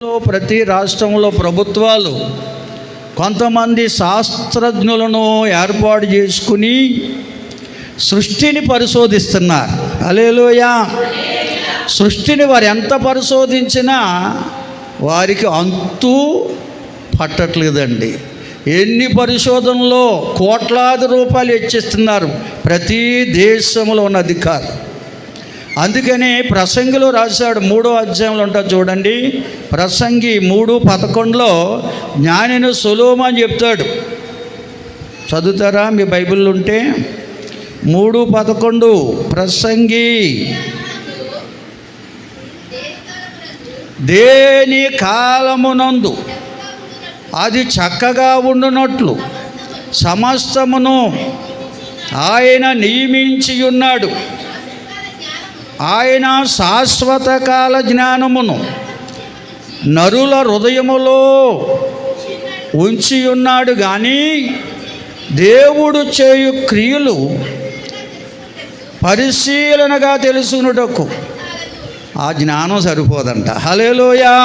ప్రతి రాష్ట్రంలో ప్రభుత్వాలు కొంతమంది శాస్త్రజ్ఞులను ఏర్పాటు చేసుకుని సృష్టిని పరిశోధిస్తున్నారు. హల్లెలూయా. సృష్టిని వారు ఎంత పరిశోధించినా వారికి అంతు పట్టట్లేదండి. ఎన్ని పరిశోధనలో కోట్లాది రూపాయలు వెచ్చిస్తున్నారు ప్రతి దేశంలో ఉన్న అధికారులు. అందుకని ప్రసంగిలో రాశాడు, 3వ అధ్యాయంలో ఉంటుంది చూడండి, ప్రసంగి 3:11 జ్ఞానిని సొలొమోను చెప్తాడు. చదువుతారా మీ బైబిల్లో ఉంటే? 3:11 ప్రసంగి. దేని కాలమునందు అది చక్కగా ఉండునట్లు సమస్తమును ఆయన నియమించి ఉన్నాడు. ఆయన శాశ్వత కాల జ్ఞానమును నరుల హృదయములో ఉంచి ఉన్నాడు. కానీ దేవుడు చేయు క్రియలు పరిశీలనగా తెలుసుకొనుటకు ఆ జ్ఞానం సరిపోదంట. హల్లెలూయా.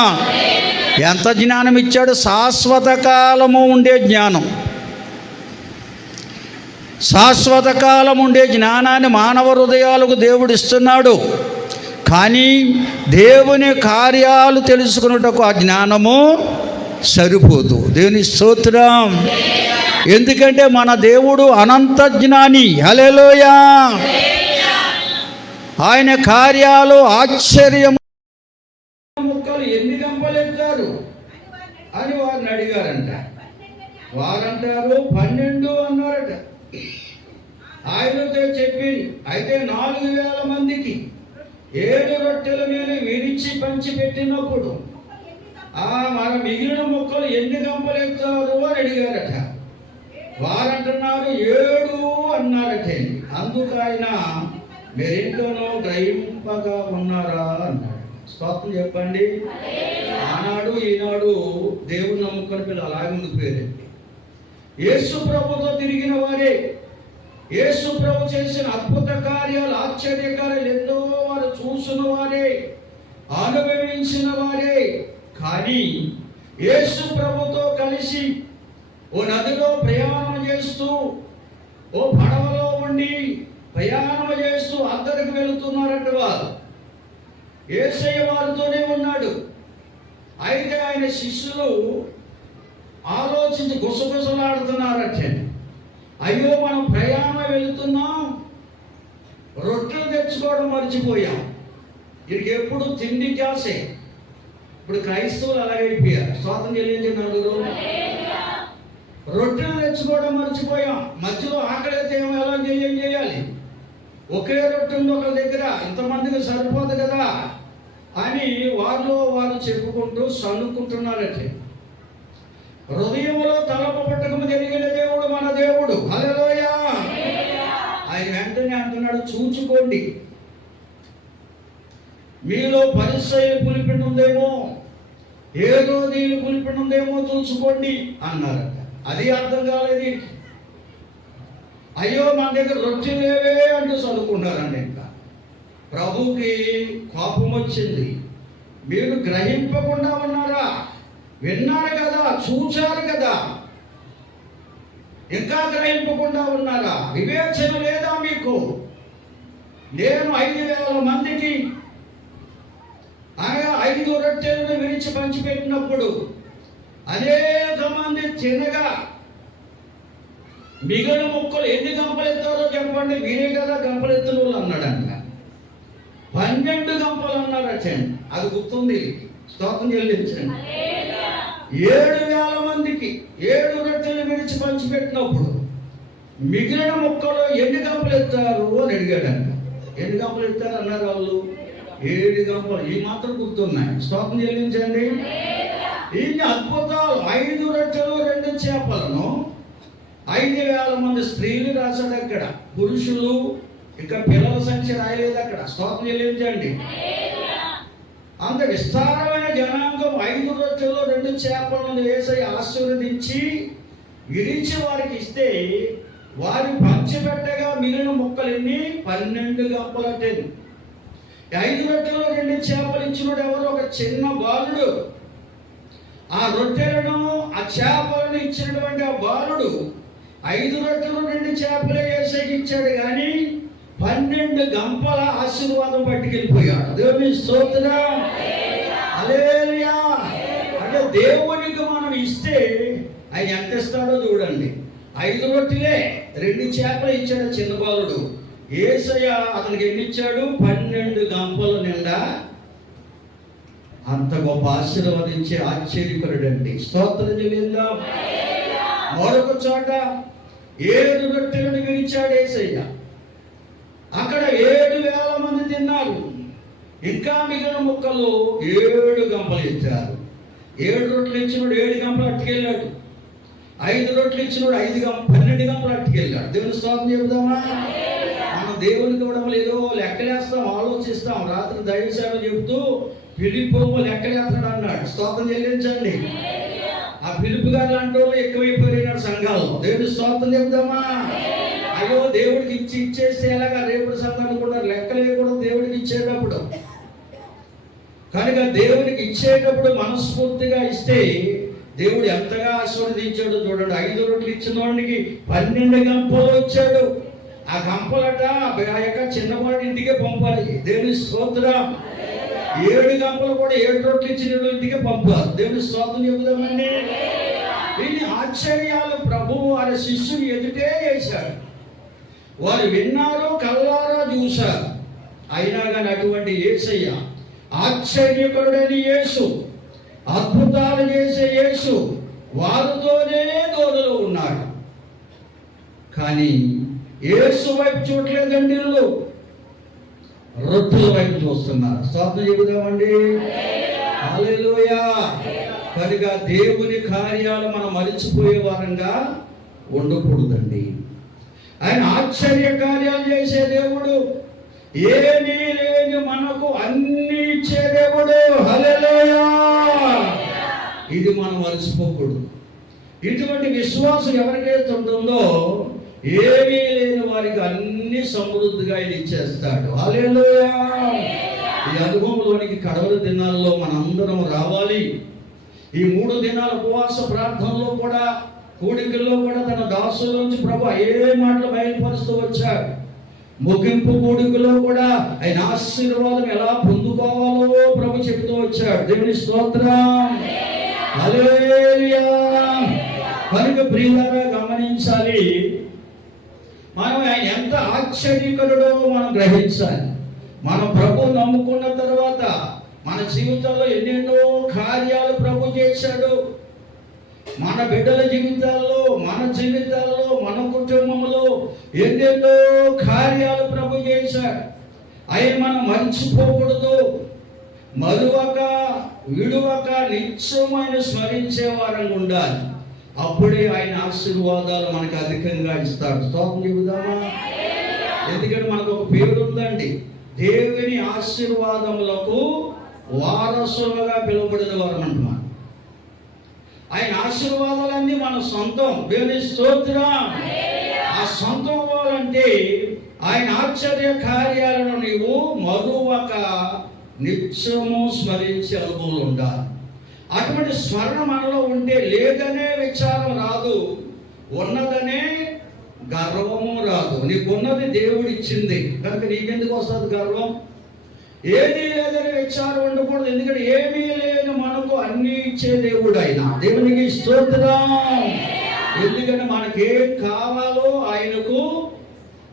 ఎంత జ్ఞానం ఇచ్చాడు? శాశ్వత కాలము ఉండే జ్ఞానం. శాశ్వత కాలం ఉండే జ్ఞానాన్ని మానవ హృదయాలకు దేవుడు ఇస్తున్నాడు. కానీ దేవుని కార్యాలు తెలుసుకున్నటకు ఆ జ్ఞానము సరిపోదు. దేవుని స్తోత్రం. ఎందుకంటే మన దేవుడు అనంత జ్ఞాని. హల్లెలూయా. ఆయన కార్యాలు ఆశ్చర్యము. ముక్కలు ఎన్ని గంపలెత్తారు అని వారిని అడిగారంట. వారంటారు 12 అన్నారట. ఆయనతో చెప్పి, అయితే 4,000 మందికి 7 రొట్టెల మీద విరిచి పంచి పెట్టినప్పుడు మన మిగిలిన ముక్కలు ఎన్ని గంపలెత్తారు అని అడిగారట. వారంటున్నారు 7 అన్నారట. అందుకు ఆయన మీరేంటోనో గ్రహింపగా ఉన్నారా అన్నాడు. స్తోత్రం చెప్పండి. ఆనాడు ఈనాడు దేవుని నమ్ముకొని పిల్లలు అలాగే ఉండిపోయారండి. యేసు ప్రభుతో తిరిగిన వారే, యేసు ప్రభు చేసిన అద్భుత కార్యాలు, ఆశ్చర్య కార్యాలు ఎన్నో వారు చూసిన వారే, అనుభవించిన వారే. కానీ యేసు ప్రభుతో కలిసి ఓ నదిలో ప్రయాణం చేస్తూ, ఓ పడవలో ఉండి ప్రయాణం చేస్తూ అద్దరికి వెళుతున్నారంట వారు. యేసయ్య వారితోనే ఉన్నాడు. అయితే ఆయన శిష్యులు ఆలోచించి గుసగుసలాడుతున్నారట. అయ్యో, మనం ప్రయాణం వెళుతున్నాం, రొట్టెలు తెచ్చుకోవడం మర్చిపోయాం. వీరికి ఎప్పుడు తిండి ధ్యాసే. ఇప్పుడు క్రైస్తవులు అలాగైపోయారు. స్తోత్రం చెల్లించి నలుగురు రొట్టెలు తెచ్చుకోవడం మర్చిపోయాం. మధ్యలో ఆకలి అయితే ఎలా చేయాలి? ఒకే రొట్టె ఉంది ఒకరి దగ్గర, ఇంతమందికి సరిపోదు కదా అని వారిలో వారు చెప్పుకుంటూ సనుక్కుంటున్నారట. హృదయంలో తలపు పట్టకము తెలిగిన దేవుడు మన దేవుడు. హల్లెలూయా. ఆయన వెంటనే అంటున్నాడు, చూచుకోండి, మీలో పరిసయ్యుల పులిపిండి ఉందేమో, హేరోదీయుల పులిపిండి ఉందేమో చూసుకోండి అన్నారట. అది అర్థం కాలేదు. అయ్యో, మన దగ్గర రొట్టె లేవే అంటూ చదువుకున్నారండి. ఇంకా ప్రభుకి కోపం వచ్చింది. మీరు గ్రహింపకుండా ఉన్నారా? విన్నారు కదా, చూచారు కదా, ఇంకా గ్రహింపకుండా ఉన్నారా? వివేచన లేదా మీకు? నేను 5,000 మందికి అనగా 5 రొట్టెలను విరిచి పంచిపెట్టినప్పుడు అనేక మంది తినగా మిగిలిన ముక్కలు ఎన్ని గంపలెత్తారో చెప్పండి. మీరే కదా గంపలెత్తిన వాళ్ళు అన్నాడంట. 12 గంపలు అన్నారట. అది గుర్తుంది. స్తోత్రం చెల్లించండి. 7,000 మందికి 7 రొట్టెలు విడిచి పంచిపెట్టినప్పుడు మిగిలిన ముక్కలు ఎన్ని గంపలు ఎత్తారు అని అడిగాడంట. ఎన్ని గంపలు ఎత్తారు అన్నారు వాళ్ళు? 7 గంపలు. ఈ మాత్రం గుర్తున్నాయి. స్తోత్రం చెల్లించండి. ఇన్ని అద్భుతాలు. 5 రొట్టెలు 2 చేపలను 5,000 మంది స్త్రీలు రాశాడు అక్కడ. పురుషులు ఇంకా పిల్లల సంఖ్య రాయలేదు అక్కడ. స్తోత్రం చెల్లించండి. అంత విస్తారమైన జనాంగం 5 రొట్టెలు 2 చేపలను యేసయ్య ఆశీర్వదించి విరిచి వారికి ఇస్తే వారు పంచిపెట్టగా మిగిలిన ముక్కలన్నీ 12 గంపలట్టేది. 5 రొట్టెలు 2 చేపలు ఇచ్చినోడు ఎవరు? ఒక చిన్న బాలుడు. ఆ రొట్టెలను ఆ చేపలను ఇచ్చినటువంటి ఆ బాలుడు 5 రొట్టెలు 2 చేపలే యేసయ్యకి ఇచ్చాడు, కానీ 12 గంపల ఆశీర్వాదం పట్టుకెళ్ళిపోయాడు. దేవుని స్తోత్రం, హల్లెలూయా. అంటే దేవునికి మనం ఇస్తే ఆయన ఎంత ఇస్తాడో చూడండి. 5 రొట్టెలే 2 చేపలు ఇచ్చాడు చిన్న బాలుడు. యేసయ్య అతనికి ఎన్ని ఇచ్చాడు? 12 గంపల నిండా. అంత గొప్ప ఆశీర్వదించే ఆశ్చర్యకరుడండి. స్తోత్రం చెల్లిద్దాం. మరొక చోట 7 రొట్టెలను విరిచాడు యేసయ్య. అక్కడ 7,000 మంది తిన్నారు. ఇంకా మిగిలిన ముక్కలు 7 గంపలు ఇచ్చారు. 7 రొట్టెలు ఇచ్చినోడు 7 గంపలు అట్టుకెళ్ళాడు. 5 రొట్టెలు ఇచ్చినోడు 12 గంపలు అట్టుకెళ్ళాడు. దేవుని స్తోత్రం చెబుదామా? మనం దేవునికి ఇవ్వడం ఏదో లెక్కలేస్తాం, ఆలోచిస్తాం. రాత్రి దైవ సేవ చెబుతూ ఫిలిప్పు లెక్కలేస్తాడు అన్నాడు. స్తోత్రం చెల్లించండి. ఆ ఫిలిప్ గారు లాంటి వాళ్ళు ఎక్కువైపోయినాడు సంఘాల్లో. దేవుని స్తోత్రం చెబుదామా? అయ్యో దేవుడికి ఇచ్చేస్తే ఎలాగా రేపు సంఘాలు కూడా లెక్క లేకుండా దేవుడికి ఇచ్చేటప్పుడు. కనుక దేవునికి ఇచ్చేటప్పుడు మనస్ఫూర్తిగా ఇస్తే దేవుడు ఎంతగా ఆశీర్వదించాడో చూడండి. 5 రొట్టెలు ఇచ్చిన వాడికి 12 గంపలు వచ్చాడు. ఆ గంపలట ఆ యొక్క చిన్నవాడి ఇంటికే పంపాలి. దేవుని స్తోత్రం. 7 గంపలు కూడా 7 రొట్టెలు ఇచ్చిన ఇంటికే పంపారు. దేవుని స్తోత్రం చెబుదామండి. దీన్ని ఆశ్చర్యాలు ప్రభువు వారి శిష్యుని ఎదుటే చేశాడు. వారు విన్నారు, కళ్ళారా చూశారు. అయినా కానీ అటువంటి యేసయ్య, ఆశ్చర్యకరుడైన యేసు, అద్భుతాలు చేసే యేసు వారితోనే దోదలో ఉన్నాడు. కానీ యేసు వైపు చూడలేదండి, వీళ్ళు రొట్టెల వైపు చూస్తున్నారు. స్తోత్రం చెబుదామండి. హల్లెలూయా. కనుక దేవుని కార్యాలు మనం మరిచిపోయే వారంగా ఉండకూడదండి. ఆయన ఆశ్చర్య కార్యాలు చేసే దేవుడు, ఏమీ లేని మనకు అన్ని ఇచ్చే దేవుడు. హల్లెలూయా. ఇది మనం మరిచిపోకూడదు. ఇటువంటి విశ్వాసం ఎవరికైతే ఉంటుందో ఏమీ లేని వారికి అన్ని సమృద్ధిగా ఇది ఇచ్చేస్తాడు. హల్లెలూయా. ఈ అనుభవంలోనికి కడవరి దినాల్లో మనందరం రావాలి. ఈ 3 దినాల ఉపవాస ప్రార్థనలో కూడా, కూడికల్లో కూడా తన దాసుల నుంచి ప్రభు ఏ మాటలు బయలుపరుస్తూ వచ్చాడు. ముగింపు కూడికలో కూడా ఆయన ఆశీర్వాదం ఎలా పొందుకోవాలో ప్రభు చెబుతూ వచ్చాడు. దేవుని స్తోత్రం, హల్లెలూయా. కనుక ప్రియులారా గమనించాలి, మనం ఆయన ఎంత ఆశ్చర్యకరుడో మనం గ్రహించాలి. మనం ప్రభు నమ్ముకున్న తర్వాత మన జీవితంలో ఎన్నెన్నో కార్యాలు ప్రభు చేశాడు. మన బిడ్డల జీవితాల్లో, మన జీవితాల్లో, మన కుటుంబంలో ఎన్నెన్నో కార్యాలు ప్రభు చేశాడు. అవి మనం మర్చిపోకూడదు. మరువక విడువక నిత్యమైన స్మరించే వారంగా ఉండాలి. అప్పుడే ఆయన ఆశీర్వాదాలు మనకు అధికంగా ఇస్తాడు. స్తోత్రం చెబుదామా? ఎందుకంటే మనకు ఒక పేరు ఉందండి, దేవుని ఆశీర్వాదములకు వారసులుగా పిలువబడిన వారు అంటున్నాం. ఆయన ఆశీర్వాదాలన్నీ మన సొంతం. దేవుని స్తోత్రం. ఆ సొంతం అవ్వాలంటే ఆయన ఆశ్చర్య కార్యాలను నీవు మరువక నిత్యము స్మరించే అనుభవం ఉండాలి. అటువంటి స్మరణ మనలో ఉంటే లేదనే విచారం రాదు, ఉన్నదనే గర్వము రాదు. నీకున్నది దేవుడు ఇచ్చింది కనుక నీకెందుకు వస్తుంది గర్వం? ఏది లేదని విచారం ఉండకూడదు. ఎందుకంటే ఏమీ లేని మనకు అన్ని ఇచ్చే దేవుడు ఆయన. దేవునికి స్తోత్రం. ఎందుకంటే మనకేం కావాలో ఆయనకు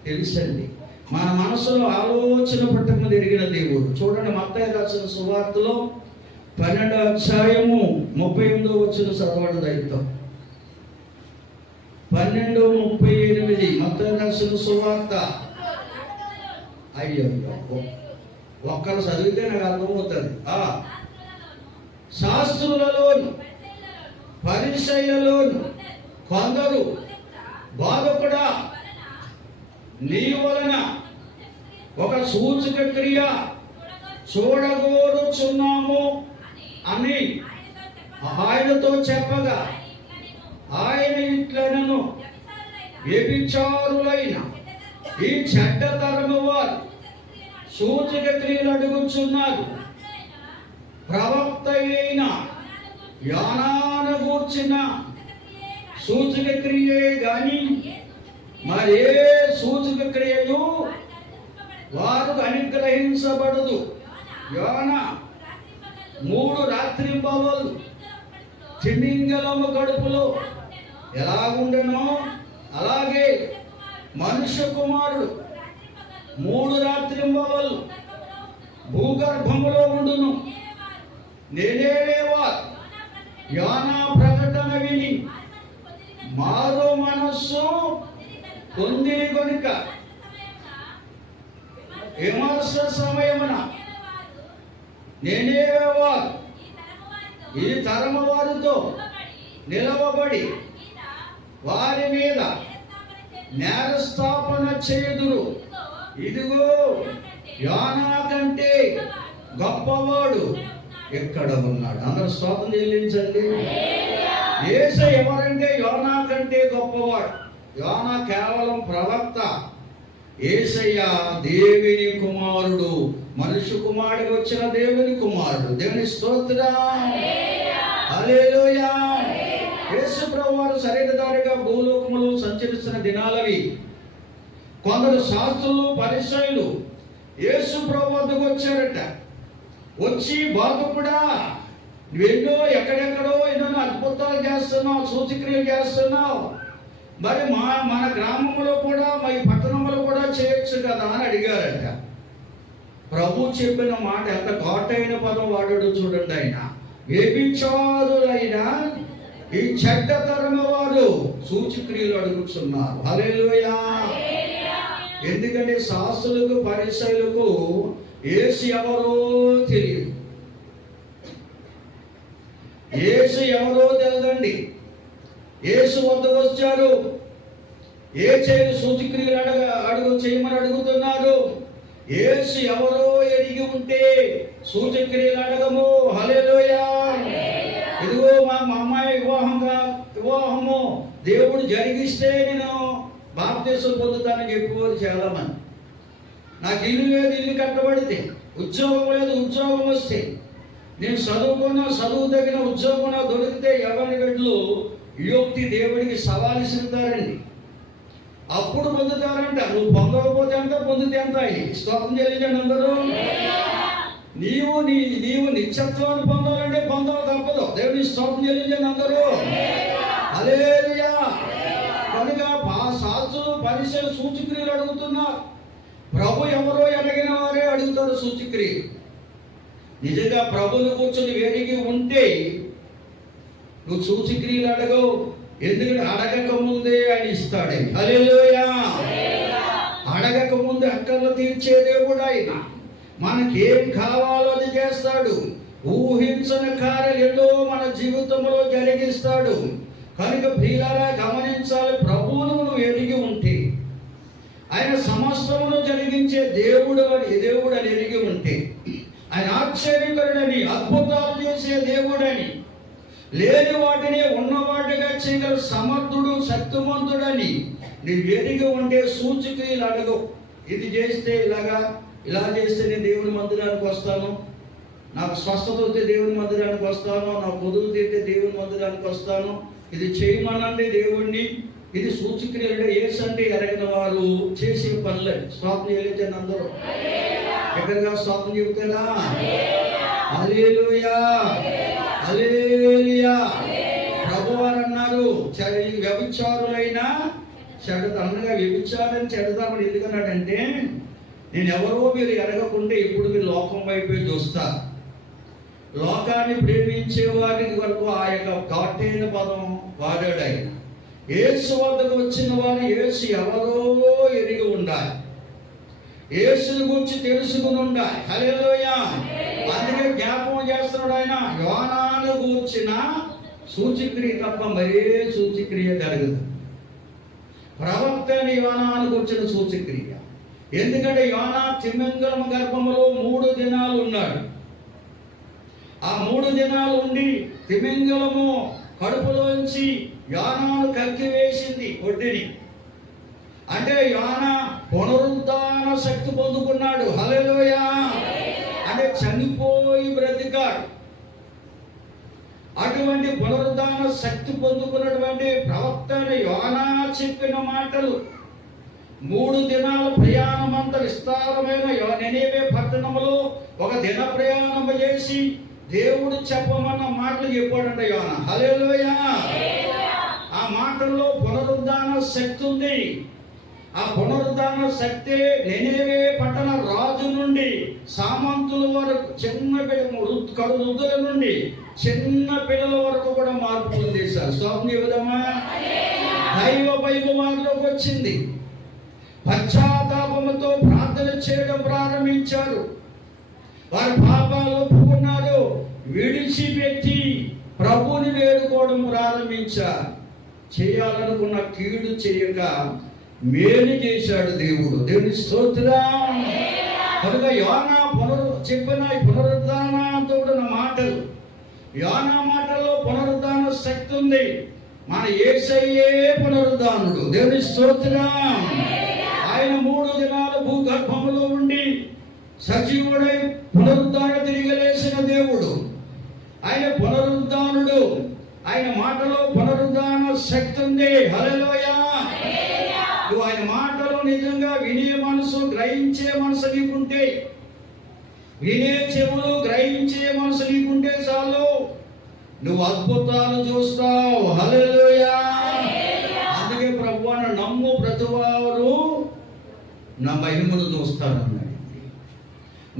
తెలుసండి. మన మనసులో ఆలోచన పట్టకముందు ఎరిగిన దేవుడు. చూడండి, మత్తయి రాసిన సువార్తలో 12వ అధ్యాయము 38వ వచనం చదవండి దయతో. 12:38 మత్తయి రాసిన సువార్త. అయ్యో, ఒక్కరు చదివితే నాకు అర్థమవుతుంది. శాస్త్రులలోను పరిసయ్యులలోను కొందరు బాధకుడా, నీ వలన ఒక సూచక క్రియ చూడగోరుచున్నాము అని ఆయనతో చెప్పగా, ఆయన ఇట్లనను, వ్యభిచారులైన ఈ చెడ్డ తరము వారు సూచక క్రియలు అడుగుచున్నారు. ప్రవక్త అయిన యోనాను గూర్చిన సూచక క్రియే గాని మరే సూచక క్రియలు వారికి అనుగ్రహించబడదు. యోనా 3 రాత్రింబవళ్ళు తిమింగలము కడుపులో ఎలాగుండెనో అలాగే మనుష్య కుమారుడు 3 రాత్రింబవళ్ళు భూగర్భములో ఉండును. నేనేవారు యోనా ప్రకటన విని మారో మనస్సు పొందిరి గనుక విమర్శ సమయమున నేనేవారు ఈ తరము వారితో నిలవబడి వారి మీద నేరస్థాపన చేయుదురు. ఇదిగో యోనా కంటే గొప్పవాడు ఎక్కడ ఉన్నాడు. అందరూ స్తోత్రం చెల్లించండి. యేసు ఎవరంటే యోనా కంటే గొప్పవాడు. యోనా కేవలం ప్రవక్త. యేసయ్య దేవుని కుమారుడు, మనుష్య కుమారుడికి వచ్చిన దేవుని కుమారుడు. దేవుని స్తోత్రం. హల్లెలూయా. యేసు ప్రభువారు శరీరధారిగా భూలోకములో సంచరిస్తున్న దినాలవి. కొందరు శాస్త్రులు పరిసయ్యులు యేసు ప్రభు వద్దకు వచ్చారట. వచ్చి బాధకుడా, నువ్వెన్నో ఎక్కడెక్కడో ఎన్నో అద్భుతాలు చేస్తున్నావు, సూచక్రియలు చేస్తున్నావు, మరి మన గ్రామంలో కూడా మన పట్టణంలో కూడా చేయొచ్చు కదా అని అడిగారట. ప్రభు చెప్పిన మాట ఎంత ఘాటైన పదం వాడాడు చూడండి. ఆయన వ్యభిచారులైన ఈ చెడ్డ తరము వారు సూచక్రియలు అడుగుతున్నారు. హల్లెలూయా. ఎందుకంటే శాస్త్రులకు పరిసయ్యులకు యేసు ఎవరో తెలియదు. యేసు ఎవరో తెలియదండి. యేసు వద్దకు వచ్చారు. ఏ చేయని సూచక్రియలు అడుగు చేయమని అడుగుతున్నారు. యేసు ఎవరో ఎరిగి ఉంటే సూచక్రియలు అడగము. హల్లెలూయా. ఇదిగో మా అమ్మాయి వివాహము దేవుడు జరిగిస్తే నేను బాప్తిసం పొందుతానని చెప్పేవారు చాలా మంది. నాకు ఇల్లు లేదు, ఇల్లు కట్టబడితే, ఉద్యోగం లేదు, ఉద్యోగం వస్తే, నేను చదువు తగిన ఉద్యోగం దొరికితే ఎవరి గడ్లు యుక్తి దేవుడికి సవాలు ఇస్తారండి. అప్పుడు పొందుతారంట. నువ్వు పొందకపోతే ఎంత, పొందితే ఎంత. స్తోత్రం చెల్లించండి అందరూ. నీవు నిత్యత్వాన్ని పొందాలంటే పొందడం తప్పదు. దేవుని స్తోత్రం చెల్లించండి అందరూ. హల్లెలూయా. కనుక శాస్త్రులు పరిసయ్యులు సూచక్రియలు అడుగుతున్నారు. ప్రభు ఎవరో ఎరగిన వారే అడుగుతారు సూచక్రియలు. నిజంగా ప్రభుని కూర్చొని వేడికి ఉంటే నువ్వు సూచక్రియలు అడగవు. ఎందుకంటే అడగక ముందే ఆయన ఇస్తాడు. హల్లెలూయా. అడగక ముందే అక్కర్లు తీర్చే దేవుడు ఆయన. మనకేం కావాలో అది చేస్తాడు. ఊహించని కార్యాలు ఎన్నో మన జీవితంలో జరిగిస్తాడు. కనుక ప్రియులారా గమనించాలి. ప్రభువును నువ్వు ఎరిగి ఉంటే, ఆయన సమస్తమును జరిగించే దేవుడు అని ఎరిగి ఉంటే, ఆయన ఆశ్చర్యకరుడని, అద్భుతాలు చేసే దేవుడని, లేని వాటిని ఉన్నవాటిగా చేయగల సమర్థుడు, శక్తిమంతుడని నీవు ఎరిగి ఉంటే సూచక్రియలు అడగవు. ఇది చేస్తే ఇలా చేస్తే నేను దేవుని మందిరానికి వస్తాను, నాకు స్వస్థత వస్తే దేవుని మందిరానికి వస్తాను, నా పొదుపు తీరితే దేవుని మందిరానికి వస్తాను, ఇది చేయమనండి దేవుణ్ణి. ఇది సూచక్రియలు. యేసు అంటే ఎరగిన వారు చేసే పనులని. స్తోత్రం చేయలేదండి అందరూ. ఎక్కడగా స్తోత్రం చెబుతారా? హల్లెలూయా. హల్లెలూయా. ప్రభువారు అన్నారు, వ్యభిచారులైన అనగా వ్యభిచారం చెడదామని ఎందుకన్నాడంటే, నేను ఎవరో మీరు ఎరగకుంటే ఇప్పుడు మీరు లోకం వైపే చూస్తారు. లోకాన్ని ప్రేమించే వారికి వరకు ఆ యొక్క ఘాటైన పదం వాడాడు ఆయన. యేసు వద్దకు వచ్చిన వారు యేసు ఎవరో ఎరిగి ఉండాలి. యేసుని గురించి తెలుసుకుని ఉండాలి. హల్లెలూయా. అందుకే జ్ఞాపకం చేస్తున్నాడు ఆయన. యోనాను గూర్చిన సూచక్రియ తప్ప మరే సూచక్రియ జరగదు. ప్రవక్త యోనాను గూర్చిన సూచక్రియ. ఎందుకంటే యోనా తిమింగలం గర్భములో 3 దినాలు ఉన్నాడు. ఆ 3 దినాలు ఉండి తిమింగలము కడుపులోంచి యోనాను కక్కివేసింది ఒడ్డిని. అంటే యోనా పునరుద్ధాన శక్తి పొందుకున్నాడు. హల్లెలూయా. అంటే చనిపోయి బ్రతికాడు. అటువంటి పునరుద్ధాన శక్తి పొందుకున్నటువంటి ప్రవక్త యోనా చెప్పిన మాటలు 3 దినాల ప్రయాణమంత విస్తారమైన నినెవే పట్టణంలో ఒక దిన ప్రయాణం చేసి దేవుడు చెప్పమన్న మాటలు చెప్పాడంట యోనా. హల్లెలూయా. ఆ మాటల్లో పునరుద్ధాన శక్తి ఉంది. ఆ పునరుద్ధాన శక్తి నినెవే పట్టణ రాజు నుండి సామంతుల వరకు, చిన్న వృద్ధుల నుండి చిన్న పిల్లల వరకు కూడా మార్పు పొందేశారు. స్తోత్రం చెబుదామా? దైవ వైభవాల్లోకి వచ్చింది. పశ్చాత్తాపముతో ప్రార్థన చేయడం ప్రారంభించారు. వారి పాపాలు ఒప్పుకున్నారు. విడిచిపెట్టి ప్రభుని వేడుకోవడం ప్రారంభించారు. చేయాలనుకున్న కీడు చేయక మేలు చేశాడు దేవుడు. దేవుని స్తోత్రం. కనుక యోనా చెప్పిన పునరుద్ధానంతో కూడిన మాటలు, యోనా మాటల్లో పునరుద్ధాన శక్తి ఉంది. మన యేసయ్యే పునరుద్ధానుడు. దేవుని స్తోత్రం. ఆయన 3 దినాలు భూగర్భంలో ఉండి సజీవుడై పునరుద్ధాన తిరిగి లేచిన దేవుడు. ఆయన పునరుద్ధానుడు. ఆయన మాటలో పునరుద్ధాన శక్తి ఉంది. హల్లెలూయా. నువ్వు ఆయన మాటలు నిజంగా వినే మనసు, గ్రహించే మనసు నీకుంటే, వినే చెవులు, గ్రహించే మనసు నీకుంటే చాలు, నువ్వు అద్భుతాలు చూస్తావు. హల్లెలూయా. అందుకే ప్రభువును నమ్ము ప్రతివారు నా మహిమను చూస్తారన్నాడు.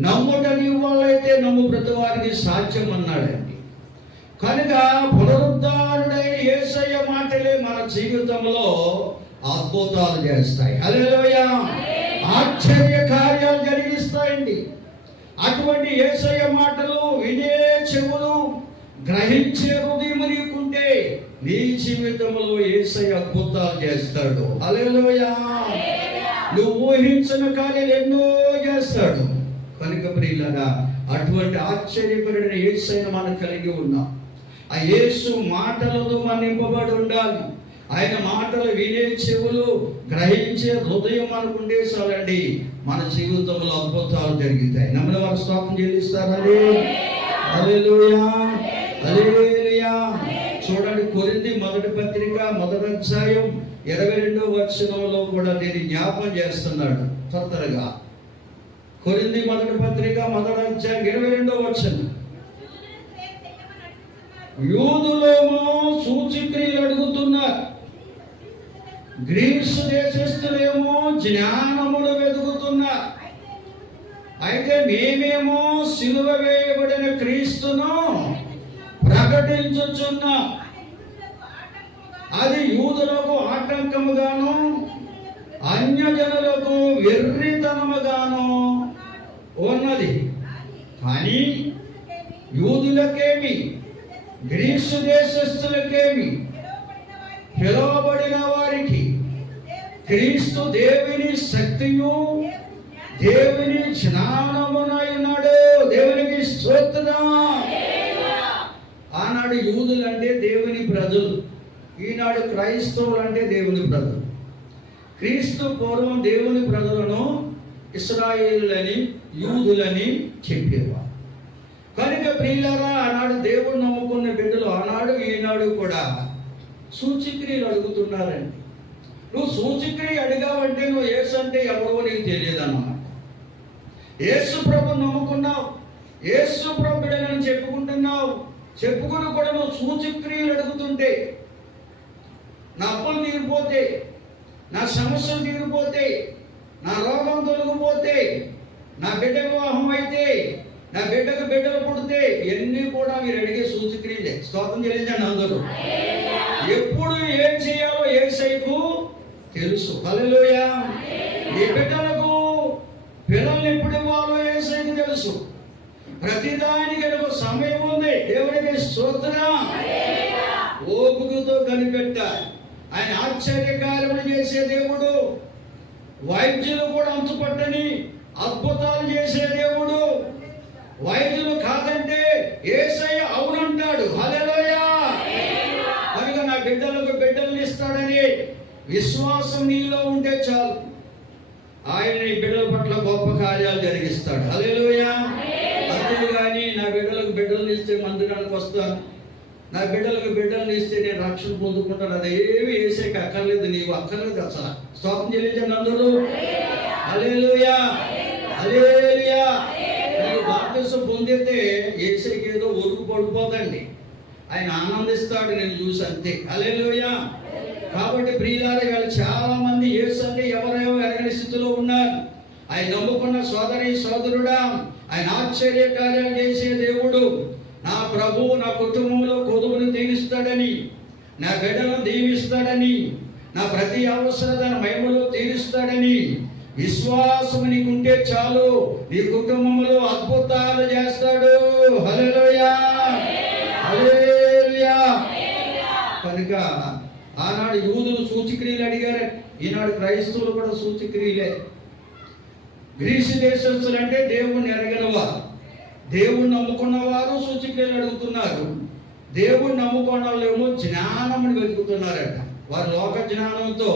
నమ్ముట నీ వాళ్ళైతే నమ్ము ప్రతివారికి సాధ్యం అన్నాడండి. కనుక పునరుద్ధానుడైన యేసయ్య మాటలే మన జీవితంలో అద్భుతాలు చేస్తాయి. హల్లెలూయా. ఆశ్చర్య కార్యాలు జరిగిస్తాయండి. అటువంటి యేసయ్య మాటలు వినే చెవులు, గ్రహించే హృదయం నీకుంటే నీ జీవితంలో యేసయ్య అద్భుతాలు చేస్తాడు. హల్లెలూయా. నువ్వు ఊహించిన కార్యాలు ఎన్నో చేస్తాడు. కనుక ప్రియులారా, అటువంటి ఆశ్చర్యకరుడైన యేసయ్యను మనం కలిగి ఉన్నాం. ఆ యేసు మాటలతో మనం నింపబడి ఉండాలి. ఆయన మాటలు వినే చెవులు, గ్రహించే హృదయం మనకు ఉండే చాలండి, మన జీవితంలో అద్భుతాలు జరుగుతాయి. నమ్మిన వారు స్తోత్రం చెల్లిస్తారండి. హల్లెలూయా. హల్లెలూయా. చూడండి, కొరింథీ మొదటి పత్రిక 1వ అధ్యాయం 22వ వచనంలో కూడా దీన్ని జ్ఞాపకం చేస్తున్నాడు త్వరగా. కొరింథీ మొదటి పత్రిక 1వ అధ్యాయం 22వ వచనం. యూదులేమో సూచక్రియలు అడుగుతున్నారు, గ్రీసు దేశస్థులేమో జ్ఞానములు వెతుకుతున్నారు. అయితే మేమేమో సిలువ వేయబడిన క్రీస్తును ప్రకటించుచున్నాం. అది యూదులకు ఆటంకముగాను, అన్యజనులకు వెర్రితనముగాను ఉన్నది. కానీ యూదులకేమి, గ్రీసు దేశస్థులకేమి, పిలువబడిన వారికి క్రీస్తు దేవుని శక్తియు దేవుని జ్ఞానమునైనాడు. దేవునికి స్తోత్రం. ఆనాడు యూదులు అంటే దేవుని ప్రజలు, ఈనాడు క్రైస్తవులు అంటే దేవుని ప్రజలు. క్రీస్తు పూర్వం దేవుని ప్రజలను ఇశ్రాయేలులని, యూదులని చెప్పేవారు. కనుక ప్రియులారా, ఆనాడు దేవుడు నమ్ముకున్న బిడ్డలు ఆనాడు ఈనాడు కూడా సూచక్రియలు అడుగుతున్నారండి. నువ్వు సూచక్రియ అడిగావంటే నువ్వు యేసు అంటే ఎవరో నీకు తెలియదు అన్నమాట. యేసు ప్రభు నమ్ముకున్నావు, యేసు ప్రభు బిడ్డలని చెప్పుకుంటున్నావు, చెప్పుకుని కూడా నువ్వు సూచక్రియలు అడుగుతుంటే, నా అప్పులు తీరిపోతే, నా సమస్యలు తీరిపోతే, నా రోగం తొలగిపోతే, నా బిడ్డ వివాహం అయితే, నా బిడ్డకు బిడ్డలు పుడితే, ఇవన్నీ కూడా మీరు అడిగే సూచక్రియలే. స్తోత్రం చెల్లించండి అందరూ. ఎప్పుడు ఏం చేయాలో యేసయ్యకు తెలుసు. హల్లెలూయా. ఈ బిడ్డలకు పిల్లల్ని ఎప్పుడు ఇవ్వాలో యేసయ్యకు తెలుసు. ప్రతిదానికి ఒక సమయం ఉంది. దేవునికి స్తోత్రం. ఓపికతో కనిపెట్టాలి. ఆయన ఆశ్చర్యకార్యములు చేసే దేవుడు, వైద్యులు కూడా అంతుపట్టని అద్భుతాలు చేసే దేవుడు. వైద్యులు కాదంటే యేసయ్య అవునంటాడు. హల్లెలూయా. కనుక నా బిడ్డలకు బిడ్డల్ని ఇస్తాడని విశ్వాసం నీలో ఉంటే చాలు, ఆయన నీ బిడ్డల పట్ల గొప్ప కార్యాలు జరిగిస్తాడు. హల్లెలూయా. అంతేగాని నా బిడ్డలకు బిడ్డల్ని ఇస్తే మందిరానికి వస్తాను, నా బిడ్డలను ఇస్తే నేను రక్షణ పొందుకుంటాను, అదేమి వేసేకి అక్కర్లేదు, నీవు అక్కర్లేదు అసలు. స్తోత్రం చెల్లించండి అందరూ. హల్లెలూయా, హల్లెలూయా. నీవు బాప్తిసం పొందితే యేసుకి ఏదో ఒరుకు పడిపోదండి, ఆయన ఆనందిస్తాడు నేను చూసి, అంతే. హల్లెలూయా. కాబట్టి ప్రియులారా, ఇవాళ చాలా మంది యేసు అంటే ఎవరేమో ఎరగని స్థితిలో ఉన్నారు. ఆయన నమ్ముకున్న సోదరి సోదరుడా, ఆయన ఆశ్చర్య కార్యాలు చేసే దేవుడు, నా ప్రభువు నా కుటుంబంలో కొదువును తీరుస్తాడని, నా బిడ్డలను దీవిస్తాడని, నా ప్రతి అవసరతను మహిమలో తీరుస్తాడని విశ్వాసం నీకుంటే చాలు, నీ కుటుంబంలో అద్భుతాలు చేస్తాడు. హల్లెలూయా, హల్లెలూయా. కనుక ఆనాడు యూదులు సూచక్రియలు అడిగారు, ఈనాడు క్రైస్తవులు కూడా సూచక్రియలే. గ్రీసు దేశస్తులు అంటే దేవుణ్ణి ఎరగనివారు, దేవుణ్ణి నమ్ముకున్నవారు సూచక్రియలు అడుగుతున్నారు. దేవుణ్ణి నమ్ముకున్న వాళ్ళేమో జ్ఞానముని వెతుకుతున్నారట. వారు లోక జ్ఞానంతో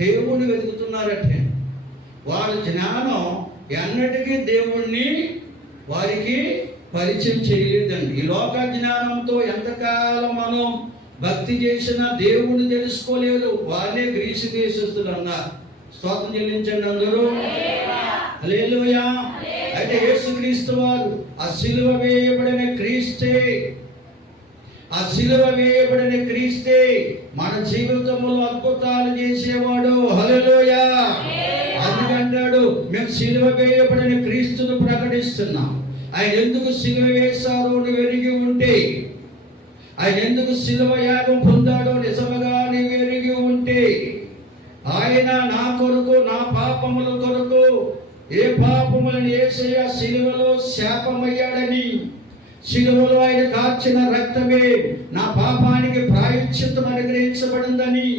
దేవుణ్ణి వెతుకుతున్నారట. వాళ్ళ జ్ఞానం ఎన్నటికీ దేవుణ్ణి వారికి పరిచయం చేయలేదండి. ఈ లోక జ్ఞానంతో ఎంతకాలం మనం భక్తి చేసినా దేవుణ్ణి తెలుసుకోలేదు. వాళ్ళే గ్రీసు దేశస్తులు అన్నారు. స్తోత్రం చెల్లించండి అందరూ. హల్లెలూయా. అయితే యేసుక్రీస్తు వారు ఆ సిలువ వేయబడిన క్రీస్తే, ఆ సిలువ వేయబడిన క్రీస్తే మన జీవితంలో అద్భుతాలు చేసేవాడు. హల్లెలూయా. అందుకంటాడు, మేము సిలువ వేయబడిన క్రీస్తును ప్రకటిస్తున్నాం. ఆయన ఎందుకు సిలువ వేశారో నువ్వు ఎరిగి ఉంటే, ఆయన ఎందుకు సిలువ యాగం పొందాడో నిజముగా నీవు ఎరిగి ఉంటే, ఆయన నా కొరకు నా పాపముల కొరకు ఏ పాపములను యేసయ్య సిలువలో శాపమయ్యాడని, సిలువలో ఆయన కార్చిన రక్తమే నా పాపానికి ప్రాయశ్చిత్తం అనుగ్రహించబడిందని,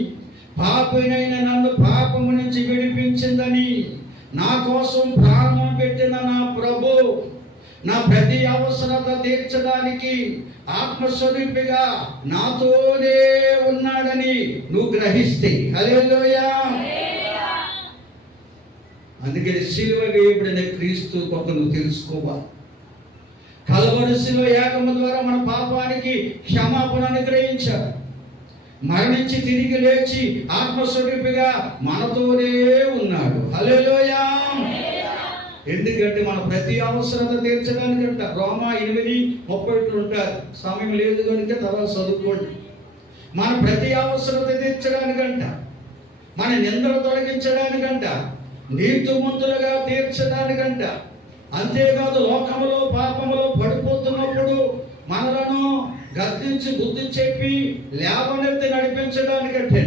పాపినైన నన్ను పాపము నుంచి విడిపించిందని, నా కోసం ప్రాణం పెట్టిన నా ప్రభు నా ప్రతి అవసరత తీర్చడానికి ఆత్మస్వరూపిగా నాతోనే ఉన్నాడని నువ్వు గ్రహిస్తే, హల్లెలూయా. అందుకని సిలువ వేయబడిన క్రీస్తు కొత్త నువ్వు తెలుసుకోవాలి. కల్వరి శిలువ యాగము ద్వారా మన పాపానికి క్షమాపణ అనుగ్రహించాడు. మరణించి తిరిగి లేచి ఆత్మస్వరూపిగా మనతోనే ఉన్నాడు. హల్లెలూయా. ఎందుకంటే మన ప్రతి అవసరత తీర్చడానికంట. రోమా 8:31 ఉంటారు. సమయం లేదు కనుక తర్వాత చదువుకోండి. మన ప్రతి అవసరత తీర్చడానికంట, మన నిందలు తొలగించడానికంట, నీతిమంతులుగా తీర్చడానికంట. అంతేకాదు, లోకములో పాపములో పడిపోతున్నప్పుడు మనలను గద్దించి బుద్ధి చెప్పి లేవనెత్తి నడిపించడానికంటే.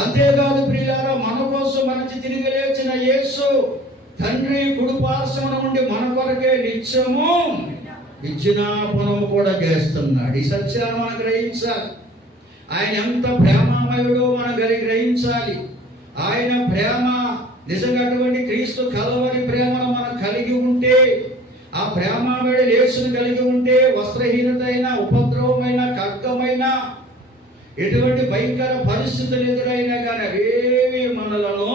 అంతేకాదు ప్రియులారా, మన కోసం మనిషి తిరిగి లేచిన యేసు తండ్రి కుడి పార్శ్వమున నుండి మన కొరకే నిత్యము విజ్ఞాపనము కూడా చేస్తున్నాడు. ఈ సత్యాన్ని మనం గ్రహించాలి. ఆయన ఎంత ప్రేమమయుడో మనం గ్రహించాలి. ఆయన ప్రేమ నిజంగా అటువంటి క్రీస్తు కల్వరి ప్రేమను మనం కలిగి ఉంటే, ఆ ప్రేమమయుడు యేసును కలిగి ఉంటే, వస్త్రహీనత అయినా, ఉపద్రవమైన, ఖడ్గమైన, ఎటువంటి భయంకర పరిస్థితులు ఎదురైనా కానీ అవేవి మనలను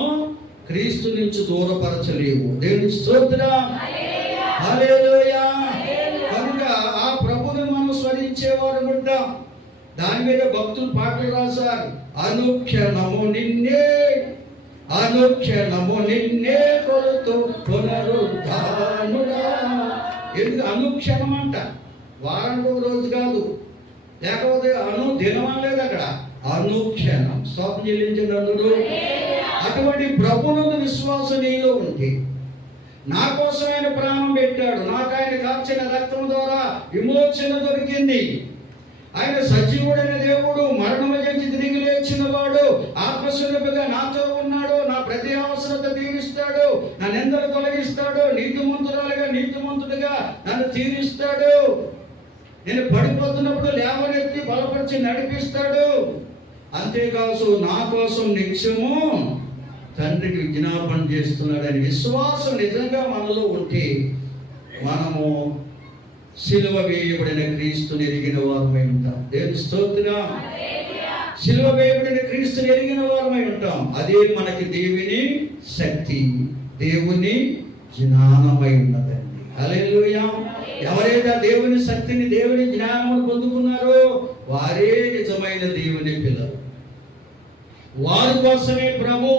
క్రీస్తు నుంచి దూరపరచలేవు. దేవుని స్తోత్రం. హల్లెలూయా. కనుక ఆ ప్రభుని మనం స్మరించేవారు ఉంటాం. దాని మీద భక్తులు పాటలు రాశారు. అనుక్షణము నిన్నే, అనుక్షణము నిన్నే కొలుతూ పునరుద్ధానుడా. ఎందుకు అనుక్షణం అంట? వారానికి ఒక రోజు కాదు, లేకపోతే దినం లేదు అక్కడ, అనుక్షణం. స్తోత్రం చెల్లించండి అందరూ. అటువంటి ప్రభువునందు విశ్వాసం నీలో ఉంటే, నా కోసం ఆయన ప్రాణం పెట్టాడు, నాకు ఆయన కార్చిన రక్తం ద్వారా విమోచన దొరికింది, ఆయన సజీవుడైన దేవుడు, మరణము నుంచి తిరిగి లేచిన వాడు, ఆత్మస్వరూపిగా నాతో ఉన్నాడు, నా ప్రతి అవసరత తీరుస్తాడు, నా నిందలు తొలగిస్తాడు, నీతిమంతుడిగా నన్ను తీరుస్తాడు, నేను పడిపోతున్నప్పుడు లేవనెత్తి బలపరిచి నడిపిస్తాడు. అంతేకాదు, నా కోసం నిత్యము తండ్రికి విజ్ఞాపన చేస్తున్నాడని విశ్వాసం నిజంగా మనలో ఉంటే, మనము సిలువ వేయబడిన క్రీస్తుని ఎరిగిన వారమై ఉంటాం. దేవుని స్తోత్రం. సిలువ వేయబడిన క్రీస్తుని ఎరిగిన వారమై ఉంటాం. అదే మనకి దేవుని శక్తి, దేవుని జ్ఞానమై ఉన్నదండి. హల్లెలూయా. ఎవరైతే దేవుని శక్తిని, దేవుని జ్ఞానమును పొందుకున్నారో వారే నిజమైన దేవుని పిల్లలు. వారి కోసమే ప్రభు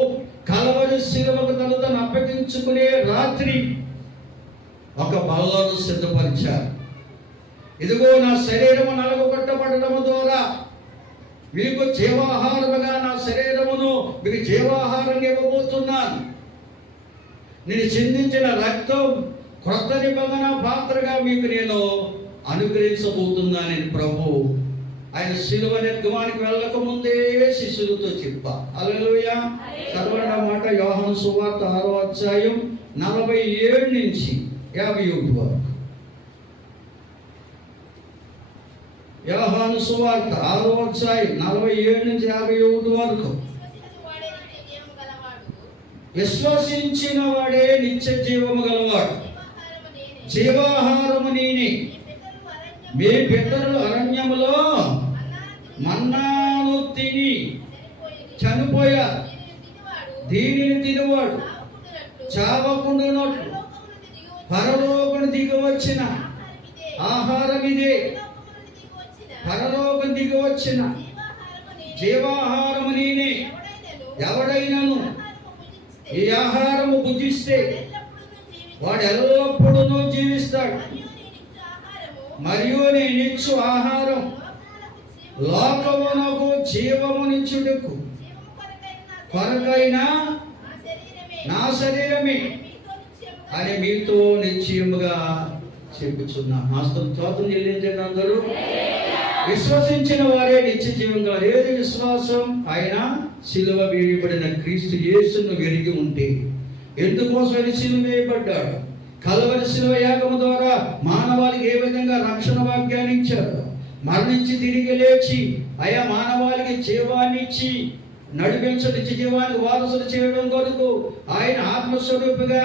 కలవరి శిలువకు తను అప్పగించుకునే రాత్రి ఒక బల్లను సిద్ధపరిచారు. ఇదిగో నా శరీరము నలగొట్టబడటము ద్వారా మీకు జీవాహారముగా నా శరీరమును మీకు జీవాహారం ఇవ్వబోతున్నాను. నేను చిందించిన రక్తం క్రొత్త నిబంధన పాత్రగా మీకు నేను అనుగ్రహించబోతున్నానని ప్రభు ఆయన శిలువ నిర్గమానికి వెళ్ళక ముందే శిష్యులతో చెప్పా. హల్లెలూయా. చదవండి ఆ మాట. యోహాను సువార్త 6వ అధ్యాయం 47 నుంచి 51 వరకు. యోహాను సువార్త 6వ అధ్యాయం 47 నుంచి 51 వరకు. విశ్వసించిన వాడే నిత్య జీవము గలవాడు. జీవాహారము నేనే. మీ పితరులు అరణ్యములో మన్నాను తిని చనిపోయారు. దీనిని తినివాడు చావకుండునట్లు పరలోకము దిగి వచ్చిన ఆహారం ఇదే. పరలోకం దిగి వచ్చిన జీవాహారము నేనే. ఎవడైనను ఈ ఆహారము భుజిస్తే వాడు ఎల్లప్పుడూ జీవిస్తాడు. మరియు నేనిచ్చు ఆహారం లోకమునకు జీవమునిచ్చుటకు కొరకైనా నా శరీరమే అని మీతో నిశ్చయముగా చెప్పుచున్నా. స్తోత్రం చెల్లించండి అందరూ. విశ్వసించిన వారే నిత్య జీవం గల. ఏది విశ్వాసం? ఆయన శిలువ వేయబడిన క్రీస్తు యేసును ఎరిగి ఉంటే. ఎందుకోసం శిలువ వేయబడ్డాడు? కల్వరి శిలువ యాగము ద్వారా మానవాళికి ఏ విధంగా రక్షణ వాక్యాన్ని ఇచ్చారు. మరణించి తిరిగి లేచి ఆయా మానవాళికి జీవాన్ని ఇచ్చి నడిపించనిచ్చి జీవానికి వారసులు చేయడం కొరకు ఆయన ఆత్మస్వరూపిగా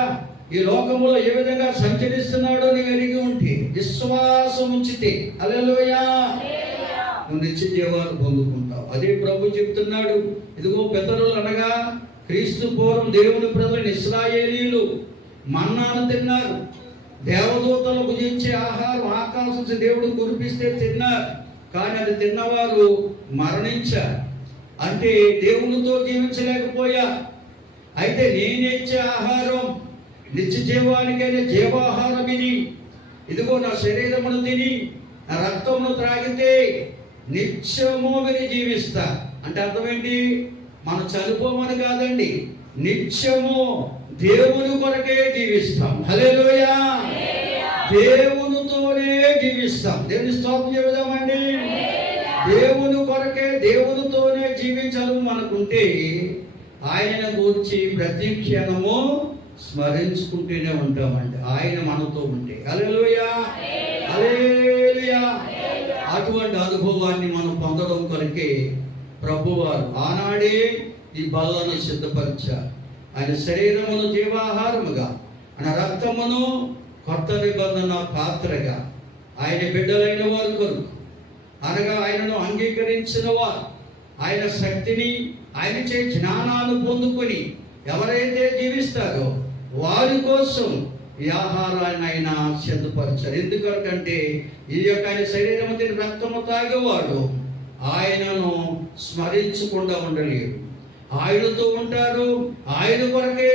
ఈ లోకములో ఏ విధంగా సంచరిస్తున్నాడో నీవు ఎరిగి ఉంటే, విశ్వాసం ఉంచితే హల్లెలూయా నువ్వు నిత్య జీవాన్ని పొందుకుంటావు. అదే ప్రభు చెప్తున్నాడు. ఇదిగో పితరులు అనగా క్రీస్తు పూర్వం దేవుని ప్రజలు ఇశ్రాయేలీయులు మన్నాను తిన్నారు. దేవదూతలు భుజించే ఆహారం ఆకాశం నుంచి దేవుడు కురిపిస్తే తిన్నారు. కానీ అది తిన్నవారు మరణించారు. అంటే దేవునితో జీవించలేకపోయా. అయితే నేనిచ్చే ఆహారం నిత్య జీవానికైనా జీవాహారం ఇది. ఇదిగో నా శరీరమును తిని నా రక్తమును త్రాగితే నిత్యము విని జీవిస్తా. అంటే అర్థమేంటి? మనం చనిపోమని కాదండి, నిత్యము దేవుని కొరకే జీవిస్తాం. హల్లెలూయా. దేవునితోనే జీవిస్తాం. దేవుని స్తోత్రం చెబుదామండి. దేవుని కొరకే దేవునితోనే జీవించాలి మనకుంటే ఆయనను గురించి ప్రతి క్షణము స్మరించుకుంటూనే ఉంటామండి. ఆయన మనతో ఉంటే. హల్లెలూయా, హల్లెలూయా. అటువంటి అనుభవాన్ని మనం పొందడం కొరకే ప్రభువారు ఆనాడే ఈ బల్లను సిద్ధపరిచారు. ఆయన శరీరమును జీవాహారముగా, ఆయన రక్తమును కొత్త నిబంధన పాత్రగా, ఆయన బిడ్డలైన వారు కొరకు అనగా ఆయనను అంగీకరించిన వారు ఆయన శక్తిని ఆయన చే జ్ఞానాన్ని పొందుకొని ఎవరైతే జీవిస్తారో వారి కోసం ఈ ఆహారాన్ని ఆయన సిద్ధపరిచారు. ఎందుకంటే ఈ యొక్క ఆయన శరీరము తిని రక్తము తాగేవాడు ఆయనను స్మరించకుండా ఉండలేరు. ఆయనతో ఉంటారు, ఆయన కొరకే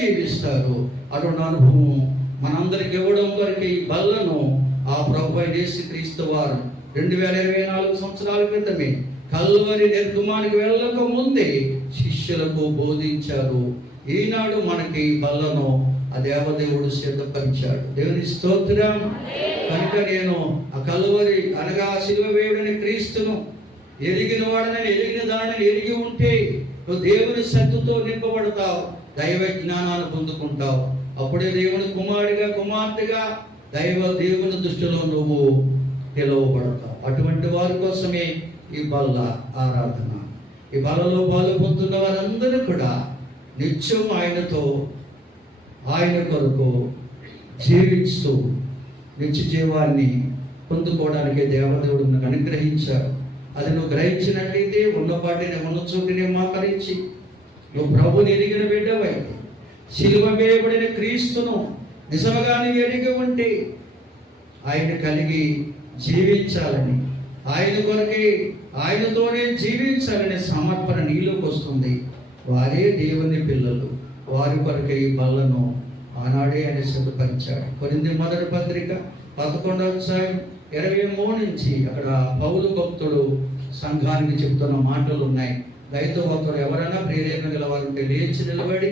జీవిస్తారు. అటువంటి అనుభవం మనందరికి ఇవ్వడం కొరకే ఈ బల్లను ఆ ప్రభువైన యేసుక్రీస్తు వారు 2024 సంవత్సరాల క్రితమే కల్వరి నిర్గమానికి వెళ్ళక ముందే శిష్యులకు బోధించారు. ఈనాడు మనకి బల్లను ఆ దేవదేవుడు సిద్ధపరిచాడు. దేవుని స్తోత్రం. కనుక నేను ఆ కల్వరి అనగా శిలువ వేయుడని క్రీస్తును ఎరిగిన వాడని ఎరిగిన దానిని ఎరిగి ఉంటే నువ్వు దేవుని శక్తితో నింపబడతావు, దైవ జ్ఞానాన్ని పొందుకుంటావు. అప్పుడే దేవుని కుమారుడిగా కుమార్తెగా దేవుని దృష్టిలో నువ్వు పిలువబడతావు. అటువంటి వారి కోసమే ఈ బల్ల ఆరాధన. ఈ బల్లలో పాలు పొందుతున్న వారందరూ కూడా నిత్యం ఆయనతో ఆయన కొరకు జీవిస్తూ నిత్య జీవాన్ని పొందుకోవడానికి దేవదేవుడు నాకు అనుగ్రహించారు. అది నువ్వు గ్రహించినట్లయితే ఉన్నపాటిని ఉన్న చోటిని మోకరించి నువ్వు ప్రభుని ఎరిగిన బిడ్డవైతే శిలువ వేయబడిన క్రీస్తును నిజముగా నువ్వు ఎరిగి ఉంటే ఆయన కలిగి జీవించాలని ఆయన కొరకే, ఆయనతోనే జీవించాలనే సమర్పణ నీలోకి వస్తుంది. వారే దేవుని పిల్లలు. వారి కొరకే ఈ బల్లను ఆనాడే ఆయన సిద్ధపరిచాడు. కొరింథీ మొదటి పత్రిక 11:23 నుంచి అక్కడ పౌలు భక్తుడు సంఘానికి చెప్తున్న మాటలు ఉన్నాయి. దయతో ఒకరు ఎవరైనా ప్రేరేపణ గలవారంటే లేచి నిలబడి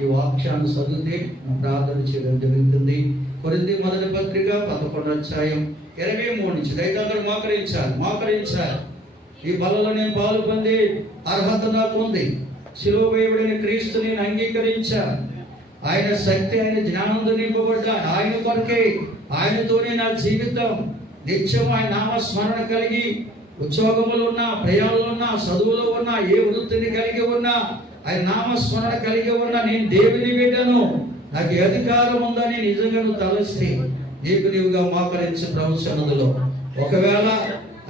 ఈ వాక్యాన్ని చదివితే ప్రార్థన చేయడం జరుగుతుంది. కొరింథీ మొదటి పత్రిక 11:23 నుంచి దయతో అందరూ మోకరించాలి. ఈ బలలో నేను పాలు పొంది అర్హత నాకు ఉంది. శిలువ వేయబడిన క్రీస్తు నేను అంగీకరించాను. ఆయన శక్తి, ఆయన జ్ఞానంతో నింపబడ్డాను. ఆయన కొరకే, ఆయనతోనే నా జీవితం. నిత్యం ఆయన నామస్మరణ కలిగి ఉద్యోగములు ఉన్నా, ప్రయాణంలో ఉన్నా, చదువులో ఉన్నా, ఏ వృత్తిని కలిగి ఉన్నా, ఆయన నామస్మరణ కలిగి ఉన్నా, నేను దేవుని బిడ్డను, నాకు అధికారం ఉందని నిజంగా నువ్వు తలస్తే నీకు నీవుగా మోకరించి ప్రభు సన్నిధిలో ఒకవేళ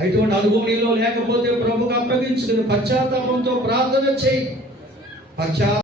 అటువంటి అనుభవం నీలో లేకపోతే ప్రభుకు అప్పగించుకుని పశ్చాత్తాపంతో ప్రార్థన చేయి.